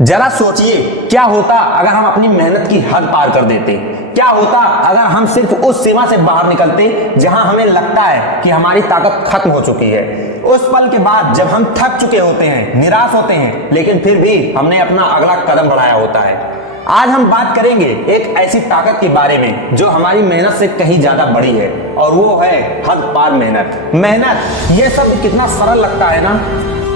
जरा सोचिए क्या होता अगर हम अपनी मेहनत की हद पार कर देते। क्या होता अगर हम सिर्फ उस सीमा से बाहर निकलते जहां हमें लगता है कि हमारी ताकत खत्म हो चुकी है। उस पल के बाद जब हम थक चुके होते हैं, निराश होते हैं, लेकिन फिर भी हमने अपना अगला कदम बढ़ाया होता है। आज हम बात करेंगे एक ऐसी ताकत के बारे में जो हमारी मेहनत से कहीं ज्यादा बड़ी है, और वो है हद पार मेहनत। मेहनत ये शब्द कितना सरल लगता है ना,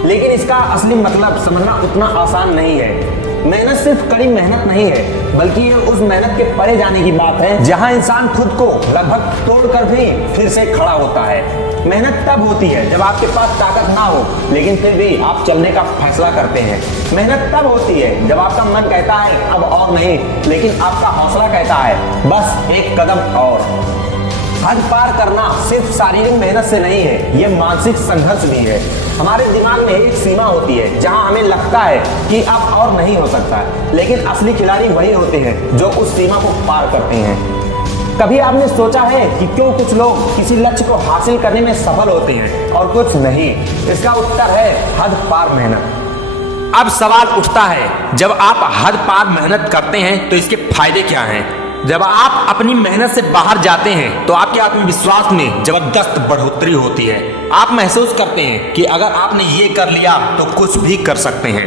लेकिन इसका असली मतलब समझना उतना आसान नहीं है। मेहनत सिर्फ कड़ी मेहनत नहीं है, बल्कि ये उस मेहनत के परे जाने की बात है जहां इंसान खुद को लगभग तोड़कर भी फिर से खड़ा होता है। मेहनत तब होती है जब आपके पास ताकत ना हो, लेकिन फिर भी आप चलने का फैसला करते हैं। मेहनत तब होती है जब आपका मन कहता है अब और नहीं, लेकिन आपका हौसला कहता है बस एक कदम और। हद पार करना सिर्फ शारीरिक मेहनत से नहीं है, ये मानसिक संघर्ष भी है। हमारे दिमाग में एक सीमा होती है जहां हमें लगता है कि अब और नहीं हो सकता, लेकिन असली खिलाड़ी वही होते हैं जो उस सीमा को पार करते हैं। कभी आपने सोचा है कि क्यों कुछ लोग किसी लक्ष्य को हासिल करने में सफल होते हैं और कुछ नहीं? इसका उत्तर है हद पार मेहनत। अब सवाल उठता है, जब आप हद पार मेहनत करते हैं तो इसके फायदे क्या हैं? जब आप अपनी मेहनत से बाहर जाते हैं तो आपके आत्मविश्वास में जबरदस्त बढ़ोतरी होती है। आप महसूस करते हैं कि अगर आपने ये कर लिया तो कुछ भी कर सकते हैं।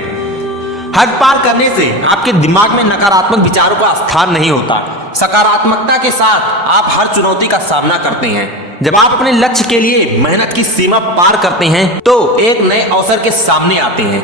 हद पार करने से आपके दिमाग में नकारात्मक विचारों का स्थान नहीं होता। सकारात्मकता के साथ आप हर चुनौती का सामना करते हैं। जब आप अपने लक्ष्य के लिए मेहनत की सीमा पार करते हैं तो एक नए अवसर के सामने आते हैं।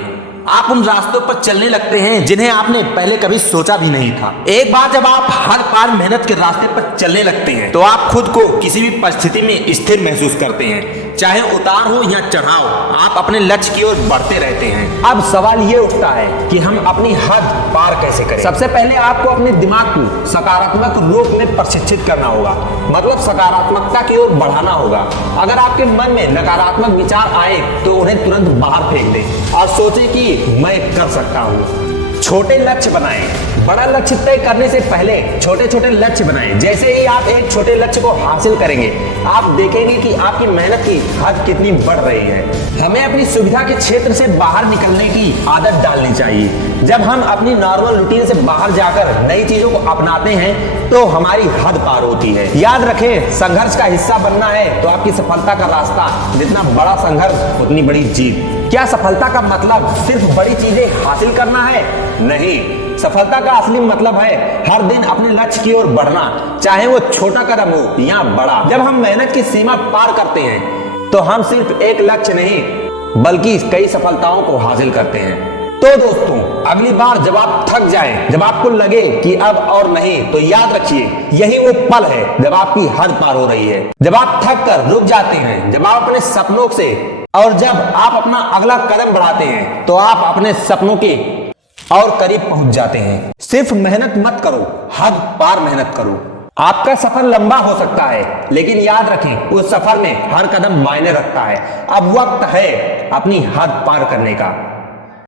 आप उन रास्तों पर चलने लगते हैं जिन्हें आपने पहले कभी सोचा भी नहीं था। एक बार जब आप हर पार मेहनत के रास्ते पर चलने लगते हैं तो आप खुद को किसी भी परिस्थिति में स्थिर महसूस करते हैं। चाहे उतार हो या चढ़ाव, आप अपने लक्ष्य की ओर बढ़ते रहते हैं। अब सवाल ये उठता है कि हम अपनी हद पार कैसे करें। सबसे पहले आपको अपने दिमाग को सकारात्मक रूप में प्रशिक्षित करना होगा, मतलब सकारात्मकता की ओर बढ़ाना होगा। अगर आपके मन में नकारात्मक विचार आए तो उन्हें तुरंत बाहर फेंक दें और सोचें कि मैं कर सकता हूँ। छोटे लक्ष्य बनाएं। बड़ा लक्ष्य तय करने से पहले छोटे छोटे लक्ष्य बनाएं। जैसे ही आप एक छोटे लक्ष्य को हासिल करेंगे, आप देखेंगे कि आपकी मेहनत की हद कितनी बढ़ रही है। हमें अपनी सुविधा के क्षेत्र से बाहर निकलने की आदत डालनी चाहिए। जब हम अपनी नॉर्मल रूटीन से बाहर जाकर नई चीजों को अपनाते हैं तो हमारी हद पार होती है। याद रखें, संघर्ष का हिस्सा बनना है तो आपकी सफलता का रास्ता जितना बड़ा संघर्ष उतनी बड़ी जीत। क्या सफलता का मतलब सिर्फ बड़ी चीजें हासिल करना है? नहीं, सफलता का असली मतलब है हर दिन अपने लक्ष्य की ओर बढ़ना, चाहे वो छोटा कदम हो या बड़ा। जब हम मेहनत की सीमा पार करते हैं तो हम सिर्फ एक लक्ष्य नहीं बल्कि कई सफलताओं को हासिल करते हैं। तो दोस्तों, अगली बार जब आप थक जाएं, जब आपको लगे कि अब और नहीं, तो याद रखिए यही वो पल है जब आपकी हद पार हो रही है। जब आप थक कर रुक जाते हैं, जब आप अपने सपनों से और जब आप अपना अगला कदम बढ़ाते हैं तो आप अपने सपनों के और करीब पहुंच जाते हैं। सिर्फ मेहनत मत करो, हद पार मेहनत करो। आपका सफर लंबा हो सकता है, लेकिन याद रखें उस सफर में हर कदम मायने रखता है। अब वक्त है अपनी हद पार करने का।